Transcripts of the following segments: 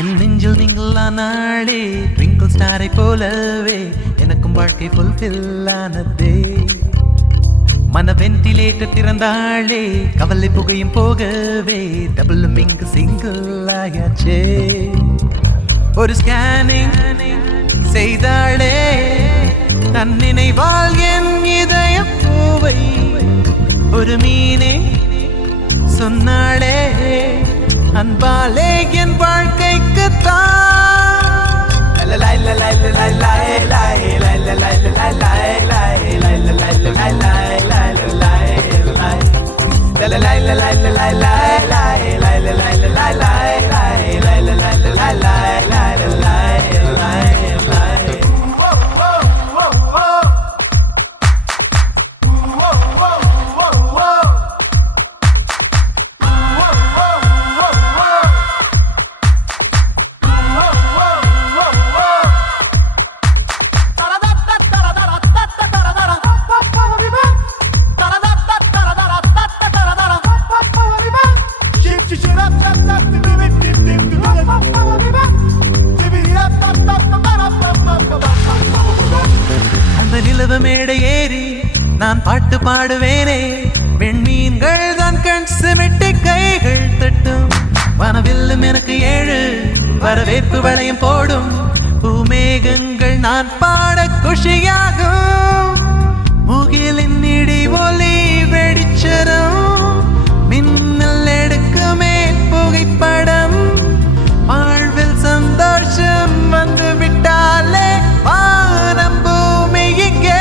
என் நெஞ்சில் நீங்களானாளே ட்விங்கிள் ஸ்டாரை போலவே எனக்கும் வாழ்க்கை ஃபுல்ஃபில் ஆனதே. மன வென்டிலேட்டர் திறந்தாளே கவலை புகையும் போகவே டபுளும் இங்கு சிங்கிள் ஆயாச்சே. ஒரு ஸ்கேனிங் செய்தாளே தன் நினைவால் என் இதய பூவை ஒரு மீனே சொன்னாளே அன்பாலே என் வாழ்க்கைக்கு அந்த நிலவு மேடை ஏறி நான் பாட்டு பாடுவேனே. வெண்மீன்கள் தான் கண் சிமிட்டி கைகள் தட்டும். வனவில்லும் எனக்கு 7 வரவேற்பு வளையம் போடும். பூமேகங்கள் நான் பாட குஷியாகும். முகிலின் இடி ஒலி வெடிச்சரும் மின்னல் எடுக்குமே புகைப்படம். வாழ்வில் சந்தோஷம் வந்து விட்டாலே வானம் பூமி இங்கே.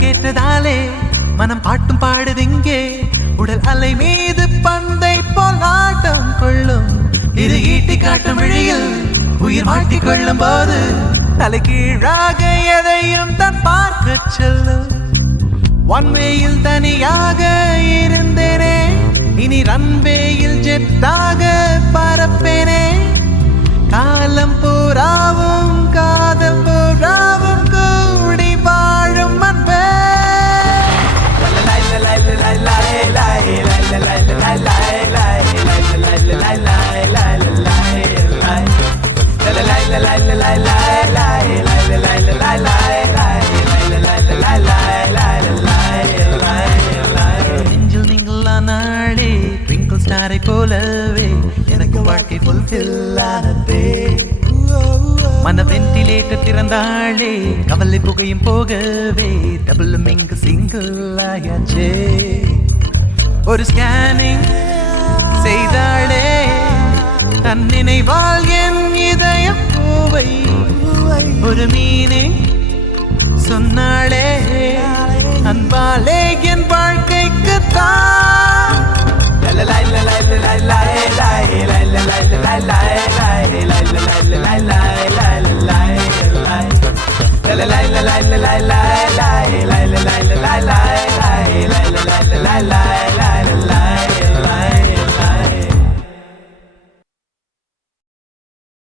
கேட்டதாலே மனம் பாட்டும் பாடுதிங்கே. உடல் அலை மீது பந்தை போல் ஆட்டம் கொள்ளும். இது ஈட்டி காட்டும் விழியில் உயிர் மாட்டிக் கொள்ளும் போது தலை கீழாக எதையும் தான் பார்க்க செல்லும். ஒன்வேயில் தனியாக இருந்தேனே இனி ரன்வேயில் ஜெட்டாக பறப்பேனே. காலம் பூராவும் காதல் பூராவும் கூடி வாழும் அன்பே. நெஞ்சில் நீங்களானாளே ட்விங்கிள் ஸ்டாரை போலவே எனக்கு வாழ்க்கை ஃபுல்ஃபில் ஆனதே. மன வென்டிலேட்டர் திறந்தாளே கவலை புகையும் போகவே டபுளும் இங்கு சிங்கிள் ஆயாச்சே. ஒரு ஸ்கேனிங் செய்தாளே தன் நினைவால் என் இதய பூவை ஒரு மீனே சொன்னாளே அன்பாலே என் வாழ்க்கைக்கு La la la la la la la